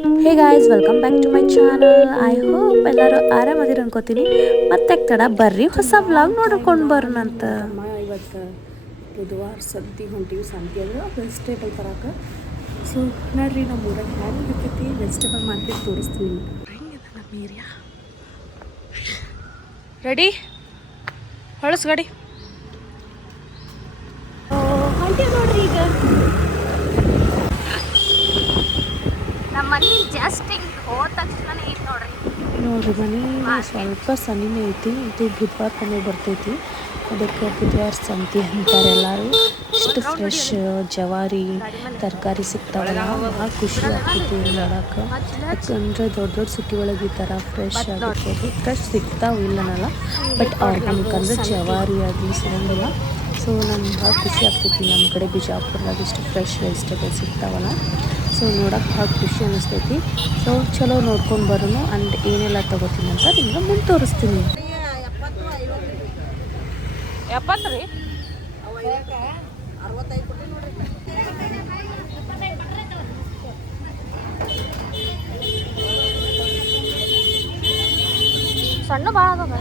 Hey guys welcome back to my channel I hope ಎಲ್ಲರೂ ಆರಾಮದಿರ ಅನ್ಕೋತೀನಿ. ಮತ್ತೆ ತಡ ಬರ್ರಿ ಹೊಸ ಬ್ಲಾಗ್ ನೋಡ್ಕೊಂಡು ಬರೋಣ ಅಂತ ಇವತ್ತು ಬುಧವಾರ ಸದ್ದಿ ಹೊಂಟಿವಿ ಸಂತಿ ಅಂದ್ರೆ ವೆಜಿಟೇಬಲ್ ತರಕ. ಸೊ ನೋಡ್ರಿ ನಮ್ಮ ಊರಾಗ ಹ್ಯಾಂಗೆ ಇರ್ತೈತಿ? ವೆಜಿಟೇಬಲ್ ಮಾರ್ಕೆಟ್ ತೋರಿಸ್ತೀನಿ ಹೆಂಗಿದೆ ನಮ್ಮ ಏರಿಯಾ ರೆಡಿ? ಹೊಳಸ್ ಗಾಡಿ ಹೊಂಟೀವಿ ನೋಡ್ರಿ ಈಗ ನಮ್ಮ ಮನೆ ಜಸ್ಟ್ ಹಿಂಗೆ ಹೋದ ತಕ್ಷಣ ಐತೆ ನೋಡ್ರಿ? ನೋಡ್ರಿ ಮನೆ ಸ್ವಲ್ಪ ಸನಿನೇ ಐತಿ ಇದು ಬುಧವಾರ ಕಮ್ಮಿ ಬರ್ತೈತಿ. ಅದಕ್ಕೆ ಬುಧವಾರ ಸಂತಿ ಅಂತಾರೆ ಎಲ್ಲರೂ. ಇಷ್ಟು ಫ್ರೆಶ್ ಜವಾರಿ ತರಕಾರಿ ಸಿಗ್ತಾವಲ್ಲ ಭಾಳ ಖುಷಿ ಆಗ್ತೈತಿ ನೋಡೋಕೆ ಯಾಕಂದ್ರೆ ದೊಡ್ಡ ದೊಡ್ಡ ಸಿಟಿ ಒಳಗೆ ಈ ಥರ ಫ್ರೆಶ್ ಆಗಿರ್ಬೋದು. ಫ್ರೆಶ್ ಸಿಗ್ತಾವೆ ಇಲ್ಲನಲ್ಲ ಬಟ್ ಆರ್ಗ್ಯಾನಿಕ್ ಅಂದ್ರೆ ಜವಾರಿ ಆಗಲಿ ಸಿಗಂಗಿಲ್ಲ ಸೊ ನಂಗೆ ಭಾಳ ಖುಷಿ ಆಗ್ತೈತಿ ನಮ್ಮ ಕಡೆ ಬಿಜಾಪುರದಾಗ ಇಷ್ಟು ಫ್ರೆಶ್ ವೆಜಿಟೇಬಲ್ ಸಿಗ್ತಾವಲ್ಲ. ಸೊ ನೋಡಕ್ಕೆ ಭಾಳ ಖುಷಿ ಅನಿಸ್ತೈತಿ ಸೊ ಚಲೋ ನೋಡ್ಕೊಂಡು ಬರೋನು ಆ್ಯಂಡ್ ಏನೆಲ್ಲ ತಗೋತೀನಿ ಅಂತ ನಿಮ್ಗೆ ಮುಂದೆ ತೋರಿಸ್ತೀನಿ. ಎಪ್ಪತ್ತು ರೀ? ಸಣ್ಣ ಭಾಳ ಅದಾವ.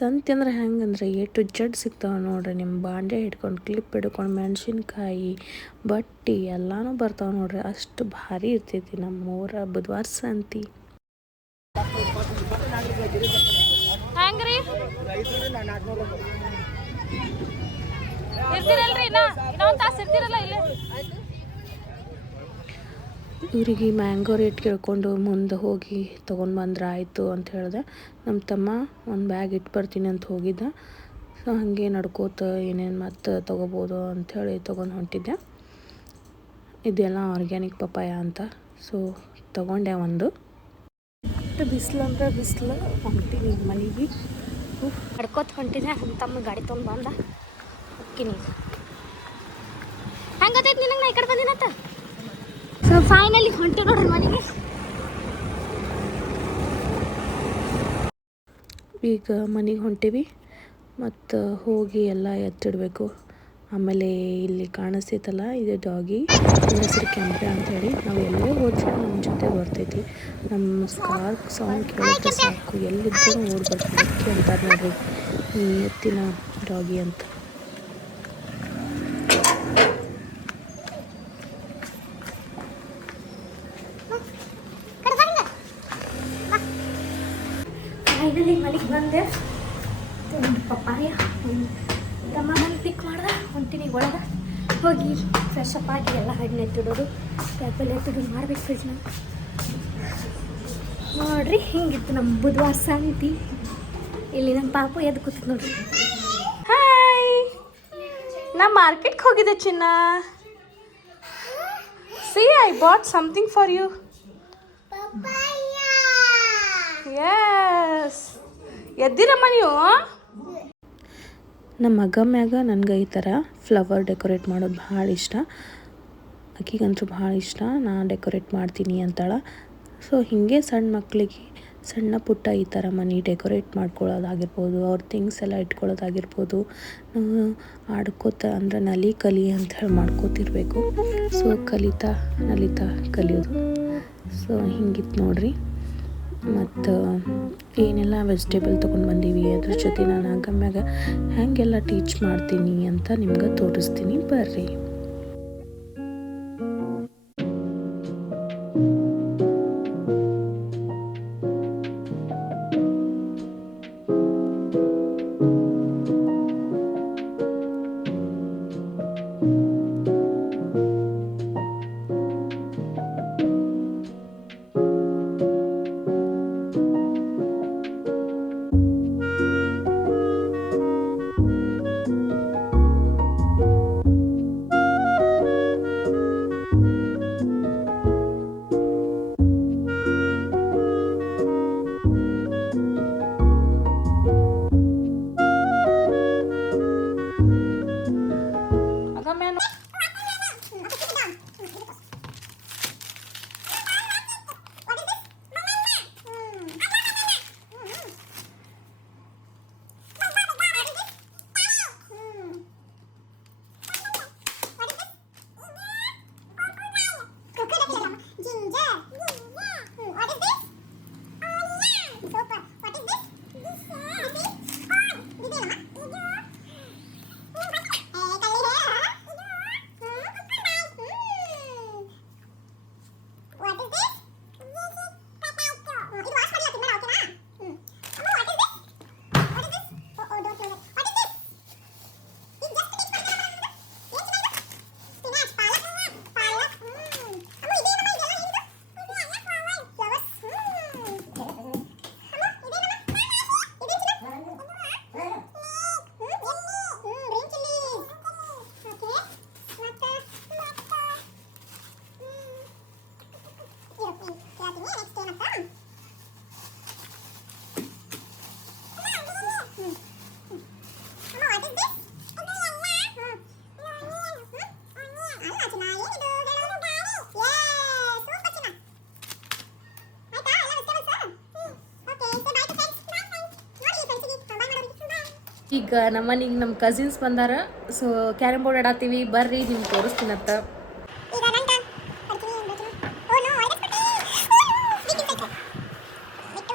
ಸಂತಿ ಅಂದ್ರೆ ಹೆಂಗಂದ್ರೆ ಎ ಟು ಜಡ್ ಸಿಗ್ತಾವೆ ನೋಡ್ರಿ. ನಿಮ್ಮ ಬಾಂಡೆ ಹಿಡ್ಕೊಂಡು, ಕ್ಲಿಪ್ ಹಿಡ್ಕೊಂಡು, ಮೆಣಸಿನ್ಕಾಯಿ, ಬಟ್ಟಿ ಎಲ್ಲಾನು ಬರ್ತಾವೆ ನೋಡ್ರಿ. ಅಷ್ಟು ಭಾರಿ ಇರ್ತೈತಿ ನಮ್ಮ ಊರ ಬುಧವಾರ ಸಂತಿ. ಇರ್ತೀರಲ್ರಿ ಇನ್ನ ಇನ್ನೊಂದು ತಾಸು ಇರ್ತೀರಲ್ಲ ಇಲ್ಲೇ? ಇವರಿಗೆ ಮ್ಯಾಂಗೋ ರೇಟ್ ಕೇಳ್ಕೊಂಡು ಮುಂದೆ ಹೋಗಿ ತೊಗೊಂಡು ಬಂದ್ರೆ ಆಯಿತು ಅಂತ ಹೇಳಿದೆ. ನಮ್ಮ ತಮ್ಮ ಒಂದು ಬ್ಯಾಗ್ ಇಟ್ಟು ಬರ್ತೀನಿ ಅಂತ ಹೋಗಿದ್ದ. ಸೊ ಹಾಗೆ ನಡ್ಕೋತ ಏನೇನು ಮತ್ತೆ ತೊಗೋಬೋದು ಅಂಥೇಳಿ ತೊಗೊಂಡು ಹೊಂಟಿದ್ದೆ. ಇದೆಲ್ಲ ಆರ್ಗ್ಯಾನಿಕ್ ಪಪ್ಪಾಯ ಅಂತ. ಸೊ ತೊಗೊಂಡೆ ಒಂದು. ಬಿಸಿಲು ಅಂದರೆ ಬಿಸಿಲು. ಹೊಂಟೀನಿ ಮನೆಗೆ. ನಡ್ಕೋತ ಹೊಂಟಿದ್ದೆ. ನಮ್ಮ ತಮ್ಮ ಗಾಡಿ ತೊಗೊಂಡು ಬಂದ. ಹೊಕ್ಕಿನಿ. ಹೆಂಗೆ ಗೊತ್ತೈತಿ ನಿನಗೆ? ನಾ ಈ ಕಡೆ ಬಂದಿನತ್ತ ಫೈನಲಿ ಹೊಂಟು ನೋಡ್ರಿ ಮನೆಗೆ ಈಗ ಮನೆಗೆ ಹೊಂಟೀವಿ. ಮತ್ತು, ಹೋಗಿ ಎಲ್ಲ ಎತ್ತಿಡಬೇಕು. ಆಮೇಲೆ ಇಲ್ಲಿ ಕಾಣಿಸ್ತೈತಲ್ಲ, ಇದು ಡಾಗಿ. ಹೆಸರು ಕೆಂಪೆ ಅಂಥೇಳಿ ನಾವು ಎಲ್ಲೇ ಹೋದ್ರೂ ನಮ್ಮ ಜೊತೆ ಬರ್ತೈತಿ. ನಮ್ಮ ಸ್ಕಾರ್ ಸೌಂಡ್ ಕೇಳಿದ್ರೆ ಸಾಕು. ಎಲ್ಲಿದ್ದರೂ ಓಡ್ಬರ್ತೀವಿ ಅಂತಾರೆ ನೋಡ್ರಿ. ಈ ಎತ್ತಿನ ಡಾಗಿ ಅಂತ ಫೈನಲಿ ಮನೆಗೆ ಬಂದೆ ಒಂದು ಪಪ್ಪಾಯ ಒಂದು ತಮ್ಮ ಮನೆ ಪಿಕ್ ಮಾಡ್ದೆ ಹೊಂಟಿನಿ ಒಳಗೆ ಹೋಗಿ ಫ್ರೆಶ್ ಅಪ್ ಆಗಿ ಎಲ್ಲ ಹಣ್ಣು ಎತ್ತಿಡೋದು ಕಾಯಿಪಲ್ಲೆ ಎತ್ತಿಡೋದು ಮಾಡ್ಬೇಕು ಫ್ರಿಜ್ನ ನೋಡ್ರಿ ಹಿಂಗಿತ್ತು ನಮ್ಮ ಬುಧವಾರ ಸಂತಿ. ಇಲ್ಲಿ ನಮ್ಮ ಪಾಪು ಎದ್ದು ಕೂತ್ ನೋಡ್ರಿ. ಹಾಯ್ ನಾ ಮಾರ್ಕೆಟ್ಗೆ ಹೋಗಿದ್ದೆ ಚಿನ್ನ. See I bought something for you yes ಎದ್ದಿರಮ್ಮ ನೀವು? ನಮ್ಮ ಮಗ ಮ್ಯಾಗ ನನಗೆ ಈ ಥರ ಫ್ಲವರ್ ಡೆಕೋರೇಟ್ ಮಾಡೋದು ಭಾಳ ಇಷ್ಟ. ಆಕಿಗಂತೂ ಭಾಳ ಇಷ್ಟ. ನಾ ಡೆಕೋರೇಟ್ ಮಾಡ್ತೀನಿ ಅಂತಾಳ. ಸೊ ಹೀಗೆ ಸಣ್ಣ ಮಕ್ಕಳಿಗೆ ಸಣ್ಣ ಪುಟ್ಟ ಈ ಥರ ಮನೆ ಡೆಕೋರೇಟ್ ಮಾಡ್ಕೊಳ್ಳೋದಾಗಿರ್ಬೋದು, ಅವ್ರ ಥಿಂಗ್ಸ್ ಎಲ್ಲ ಇಟ್ಕೊಳ್ಳೋದಾಗಿರ್ಬೋದು ಆಡ್ಕೋತ ಅಂದ್ರೆ ನಲಿ ಕಲಿ ಅಂತ ಹೇಳಿ ಮಾಡ್ಕೋತಿರ್ಬೇಕು. ಸೊ ಕಲಿತಾ ನಲಿತಾ ಕಲಿಯೋದು. ಸೊ ಹಿಂಗಿತ್ತು ನೋಡ್ರಿ. ಮತ್ತು ಏನೆಲ್ಲ ವೆಜಿಟೇಬಲ್ ತೊಗೊಂಡು ಬಂದೀವಿ, ಅದ್ರ ಜೊತೆ ನಾನು ಆಗಮ್ಯಾಗ ಹೇಗೆಲ್ಲ ಟೀಚ್ ಮಾಡ್ತೀನಿ ಅಂತ ನಿಮ್ಗೆ ತೋರಿಸ್ತೀನಿ. ಬರ್ರಿ. ಈಗ ನಮ್ಮನಿಗೆ ನಮ್ಮ ಕಸಿನ್ಸ್ ಬಂದಾರ. ಸೊ ಕ್ಯಾರಮ್ ಬೋರ್ಡ್ ಆಡಾತೀವಿ ಬರ್ರಿ ನಿಮ್ಗೆ ತೋರಿಸ್ತೀನತ್ತ ಈಗ ನನ್ನ ಟರ್ನ್ ಬರ್ತೀನಿ ಬರ್ತೀನಿ oh no I get oh no ಬಿಟ್ಟು ಬಿಟ್ಟು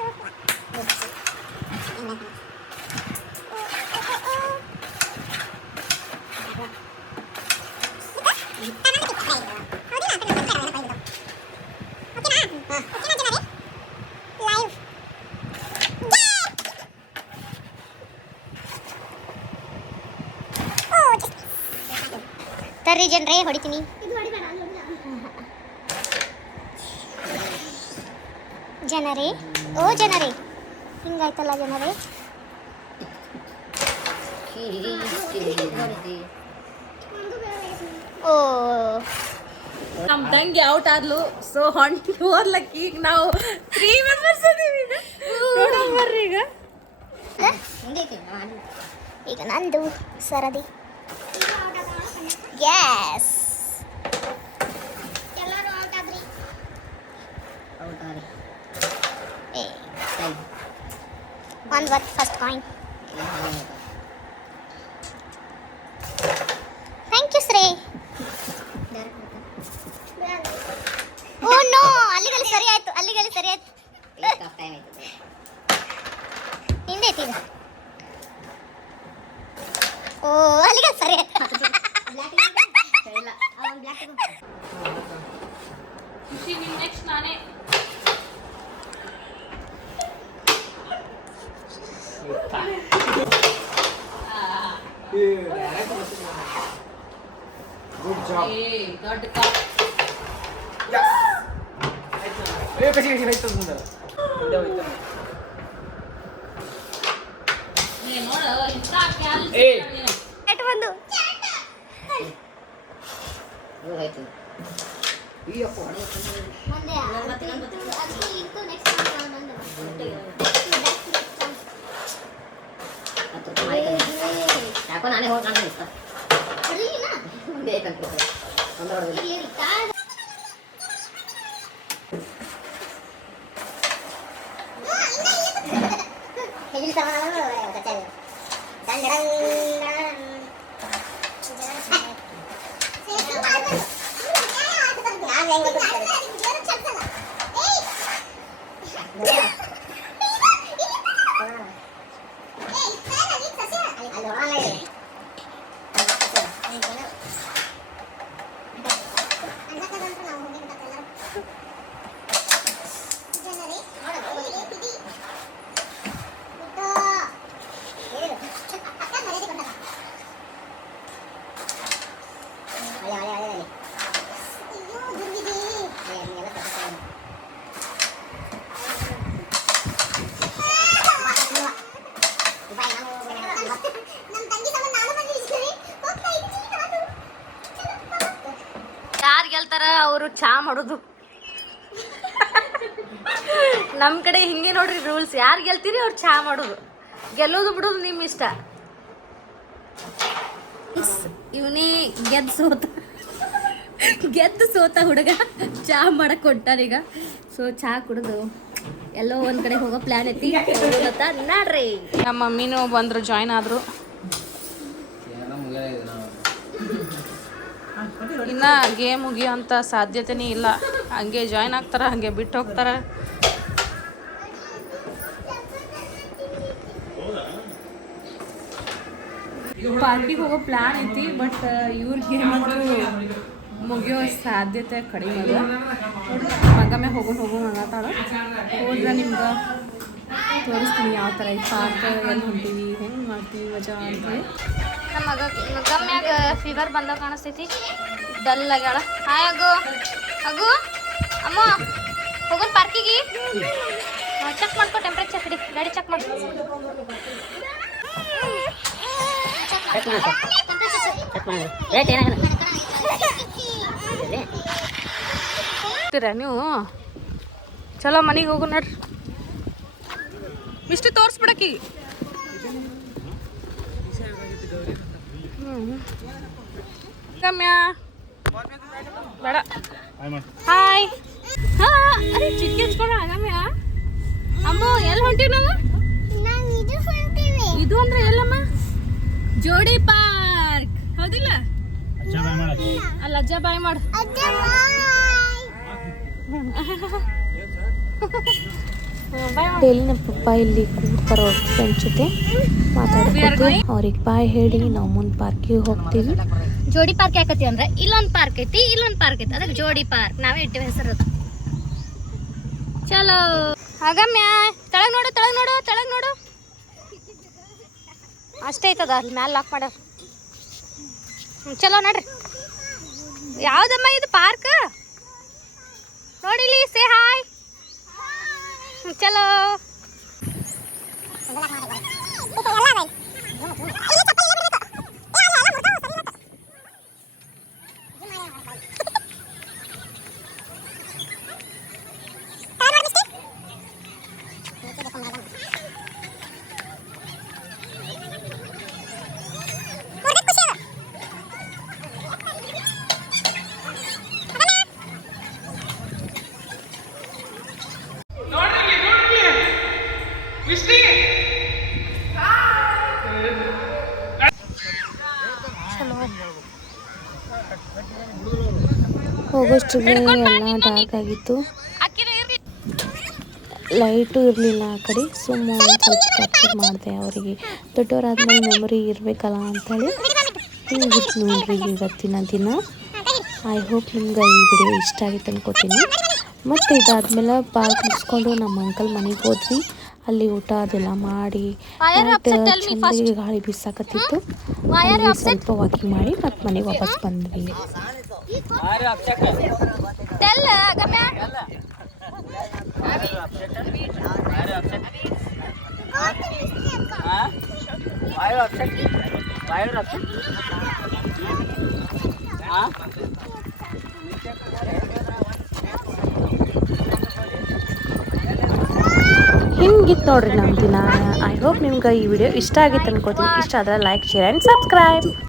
ಲೈವ್ ತರ್ರಿ ಜನರೇ ಹೊಡಿತೀನಿ. ಜನರೇ ಓ ಜನರೇ ಹಿಂಗಾಯ್ತಲ್ಲ ಜನರೇ. ಓ. ನಮ್ಮ ತಂಗಿ ಔಟ್ ಆದ್ಲು ಸೊ ಹೊಂಟಿ ಓದ್ಲಕ್ಕೆ ಈಗ ನಾವು ತ್ರೀ ಮೆಂಬರ್ಸ್ ನೋಡೋಣ ಬರ್ರಿ ಈಗ. ಈಗ ನಂದು ಸರದಿ. ಗ್ಯಾಸ್ ಎಲ್ಲರೂ ಏ ಒಂದು ಬತ್ first coin thank you Shri oh no ಅಲ್ಲಿಗಲ್ಲಿ ಸರಿ ಆಯ್ತು. ಅಲ್ಲಿಗಲ್ಲಿ ಸರಿ ಆಯ್ತು. ನಿಂದೈತಿ. ಓ ಅಲ್ಲಿಗೆ ಸರಿ ಆಯ್ತು. ನೆಕ್ಸ್ಟ್ ನಾನೇ ಗುಡ್ ಜಾಬ್ ಏ ದೊಡ್ಡ ಕಪ್ ಏ ಕಸಿ ಕಸಿ ಹೋಯ್ತು ಮುಂದೆ ಮುಂದೆ ಹೋಯ್ತು ಏ ನೋಡು ಇಂಥ ಕ್ಯಾಲ್ ಏ. ಎಟ್ ಬಂದು. ಯಾಕೋ ನಾನೇ ಹೋಗಿ ಕಾಣ್ತೀನಿ ಇಷ್ಟ ಬೇಕಂತ ಒಂದು ಹೊಡೆದು ಇರೋದು ಅಲ್ಲಿ ಹೋಗಲ್ಲ ಚಾ ಮಾಡೋದು. ನಮ್ಮ ಕಡೆ ಹಿಂಗೆ ನೋಡ್ರಿ ರೂಲ್ಸ್ ಯಾರು ಗೆಲ್ತೀರಿ ಅವ್ರು ಚಾ ಮಾಡೋದು. ಗೆಲ್ಲೋದು ಬಿಡೋದು ನಿಮ್ಮ ಇಷ್ಟ. ಇವನೇ ಗೆದ್ದು ಸೋತ. ಗೆದ್ದು ಸೋತ ಹುಡುಗ ಚಾ ಮಾಡಕ್ ಕೊಟ್ಟಾರೀಗ ಸೊ ಚಾ ಕುಡಿದು ಎಲ್ಲೋ ಒಂದ್ ಕಡೆ ಹೋಗೋ ಪ್ಲಾನ್ ಐತಿ. ನೋಡ್ರಿ. ನಮ್ಮ ಮಮ್ಮಿನೂ ಬಂದರು ಜಾಯ್ನ್ ಆದರು. ಇನ್ನು ಗೇಮ್ ಮುಗಿಯೋಂಥ ಸಾಧ್ಯತೆನೇ ಇಲ್ಲ. ಹಂಗೆ ಜಾಯ್ನ್ ಆಗ್ತಾರೆ ಹಂಗೆ ಬಿಟ್ಟು ಹೋಗ್ತಾರೆ. ಪಾರ್ಕಿಗೆ ಹೋಗೋ ಪ್ಲ್ಯಾನ್ ಐತಿ ಬಟ್ ಇವ್ರಿಗೆ ಗೇಮ್ ಮುಗಿಯೋ ಸಾಧ್ಯತೆ ಕಡಿಮೆ ಅದ. ಮಗಮೆ ಹೋಗೋಣ ಹೋಗೋಣ ಅನ್ನತ್ತಾಳ ಹೋದ್ರೆ ನಿಮ್ಗೆ ತೋರಿಸ್ತೀನಿ ಯಾವ ಥರ ಐತಿ ಪಾರ್ಕ್ ಎಲ್ಲಿ ಹೊಂಟೀವಿ ಹೆಂಗೆ ಮಾಡ್ತೀವಿ ಮಜಾ ಅಂತ ನಮ್ಮ ಮಗ ಮಗಮ್ಯಾಗ ಫೀವರ್ ಬಂದಾಗ ಕಾಣಿಸ್ತೈತಿ. ಡಲ್ ಆಗ್ಯಾಳ ಹಾಯ್ ಅಗು ಅಗು ಅಮ್ಮ ಹೋಗೋಣ ಪಾರ್ಕಿಗೆ. ಚೆಕ್ ಮಾಡ್ಕೊ ಟೆಂಪ್ರೇಚರ್ ಹಿಡಿ. ಗಾಡಿ ಚೆಕ್ ಮಾಡಿ ನೀವು? ಚಲೋ ಮನೆಗೆ ಹೋಗು ನೋಡ್ರಿ. ಇಷ್ಟು ತೋರಿಸ್ಬಿಡಕ್ಕಿ ಹ್ಞೂ ಗಮ್ಯ. ಬೇಡ. ಹಾಯ್ ಹಾ ಅರೆ ಚಿಕ್ಕ ಹಚ್ಕೊಂಡ ಆಗಮ್ಯ ಅಮ್ಮ ಎಲ್ಲಿ ಹೊಂಟೀವಿ ನಾವು? ಇದು ಅಂದ್ರೆ ಎಲ್ಲಮ್ಮ? ಜೋಡಿ ಪಾರ್ಕ್. ಹೌದಿಲ್ಲ? ಅಲ್ಲ ಅಜ್ಜ ಬಾಯ್ ಮಾಡು. ಡೈಲಿ ನಮ್ಮ ಪಪ್ಪ ಇಲ್ಲಿ ಕೂಡ್ತಾರ ಫ್ರೆಂಡ್ಸ್ ಜೊತೆ ಮಾತಾಡ್ಕೊಂಡು ಅವ್ರಿಗೆ ಬಾಯ್ ಹೇಳಿ ನಾವು ಮುಂದೆ ಪಾರ್ಕಿಗೆ ಹೋಗ್ತೀವಿ. ಜೋಡಿ ಪಾರ್ಕ್ ಯಾಕತಿ ಅಂದ್ರೆ ಇಲ್ಲೊಂದು ಪಾರ್ಕ್ ಐತಿ ಇಲ್ಲೊಂದು ಪಾರ್ಕ್ ಐತಿ. ಅದಕ್ಕೆ ಜೋಡಿ ಪಾರ್ಕ್ ನಾವೇ ಇಟ್ಟಿವಿ ಹೆಸರು ಅದು. ಚಲೋ. ಅಗಮ್ಯ ತಳಗ್ ನೋಡು ತಳಗ್ ನೋಡು ತಳಗ್ ನೋಡು. ಅಷ್ಟೇ ಐತದ ಅಲ್ಲಿ ಮ್ಯಾಲ ಲಾಕ್ ಹ್ಮ್, ಚಲೋ ನೋಡ್ರಿ. ಯಾವ್ದಮ್ಮ ಇದು ಪಾರ್ಕ್ ನೋಡಿಲಿ ಸೇ ಹಾಯ್ ಚಲೋ. ಹೋಗೋಷ್ಟಿಗೆ ಎಲ್ಲ ಡಾರ್ಕ್ ಆಗಿತ್ತು. ಲೈಟು ಇರಲಿಲ್ಲ ಆ ಕಡೆ. ಒಂದು ಸ್ವಲ್ಪ ಕ್ಯಾಪ್ಚರ್ ಮಾಡಿದೆ ಅವರಿಗೆ. ದೊಡ್ಡವರಾದ್ಮೇಲೆ ಮೆಮೊರಿ ಇರಬೇಕಲ್ಲ ಅಂತೇಳಿ. ಹಿಂಗಿತ್ತು ನೋಡ್ರಿ ಇವತ್ತಿನ ದಿನ. ಐ ಹೋಪ್ ನಿಮ್ಗೆ ಈ ವಿಡಿಯೋ ಇಷ್ಟ ಆಗಿತ್ತು ಅನ್ಕೋತೀನಿ. ಮತ್ತು ಇದಾದ್ಮೇಲೆ ಪಾರ್ಕ್ ಮುಗಿಸ್ಕೊಂಡು ನಮ್ಮ ಅಂಕಲ್ ಮನೆಗೆ ಹೋದ್ವಿ. ಅಲ್ಲಿ ಊಟ ಅದೆಲ್ಲ ಮಾಡಿ ಗಾಳಿ ಬೀಸಾಕತ್ತಿತ್ತು. ಅಲ್ಲಿ ಸ್ವಲ್ಪ ವಾಕಿಂಗ್ ಮಾಡಿ ಮತ್ತೆ ಮನೆಗೆ ವಾಪಸ್ ಬಂದ್ವಿ. ತೆಲ್ಲ ಗಮ್ಯ. ಹಿಂಗಿತ್ತು ನೋಡ್ರಿ ನಮ್ಮ ದಿನ ಐ ಹೋಪ್ ನಿಮ್ಗೆ ಈ ವಿಡಿಯೋ ಇಷ್ಟ ಆಗಿತ್ತು ಅನ್ಕೋತೀನಿ. ಇಷ್ಟ ಆದ್ರೆ ಲೈಕ್ ಶೇರ್ ಆ್ಯಂಡ್ ಸಬ್ಸ್ಕ್ರೈಬ್